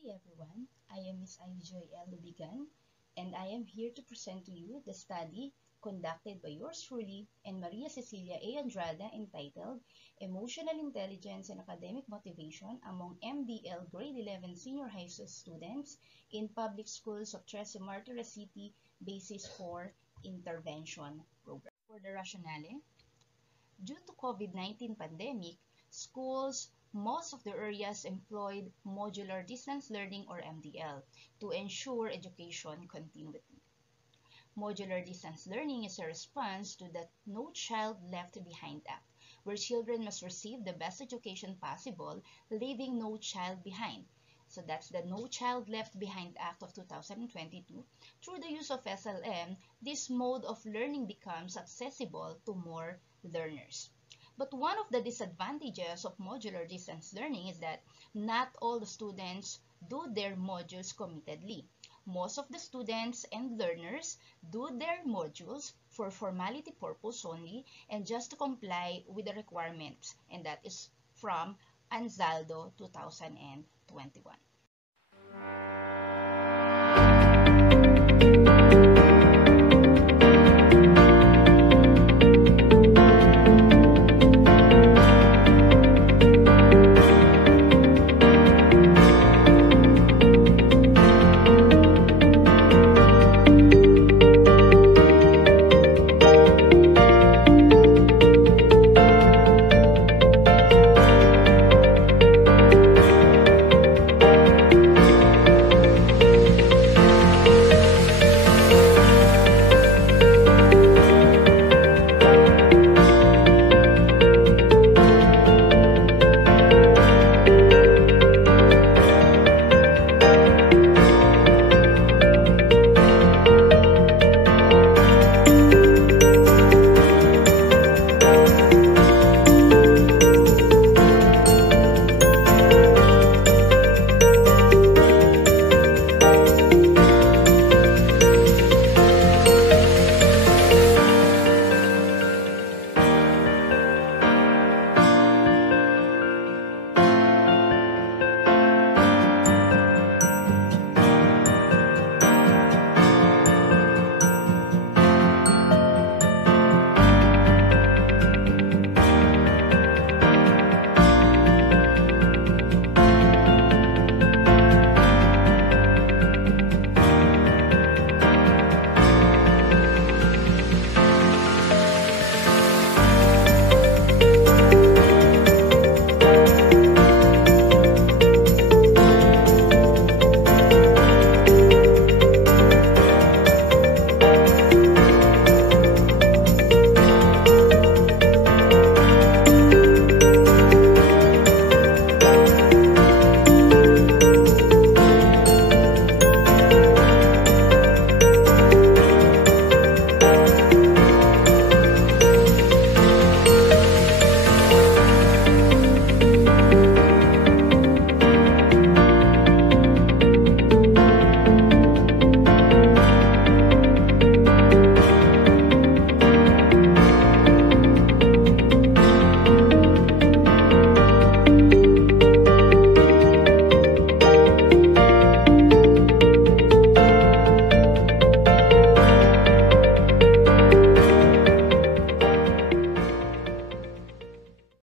Hey everyone, I am Miss Ivy Joy L. Lubigan, and I am here to present to you the study conducted by yours truly and Maria Cecilia A. Andrada entitled Emotional Intelligence and Academic Motivation Among MDL Grade 11 Senior High School Students in Public Schools of Tres Martires City, Basis for Intervention Program. For the rationale, due to COVID-19 pandemic, schools most of the areas employed modular distance learning or MDL to ensure education continuity. Modular distance learning is a response to the No Child Left Behind Act, where children must receive the best education possible, leaving no child behind. So that's the No Child Left Behind Act of 2022. Through the use of SLM, this mode of learning becomes accessible to more learners. But one of the disadvantages of modular distance learning is that not all the students do their modules committedly. Most of the students and learners do their modules for formality purpose only and just to comply with the requirements, and that is from ANSALDO 2021.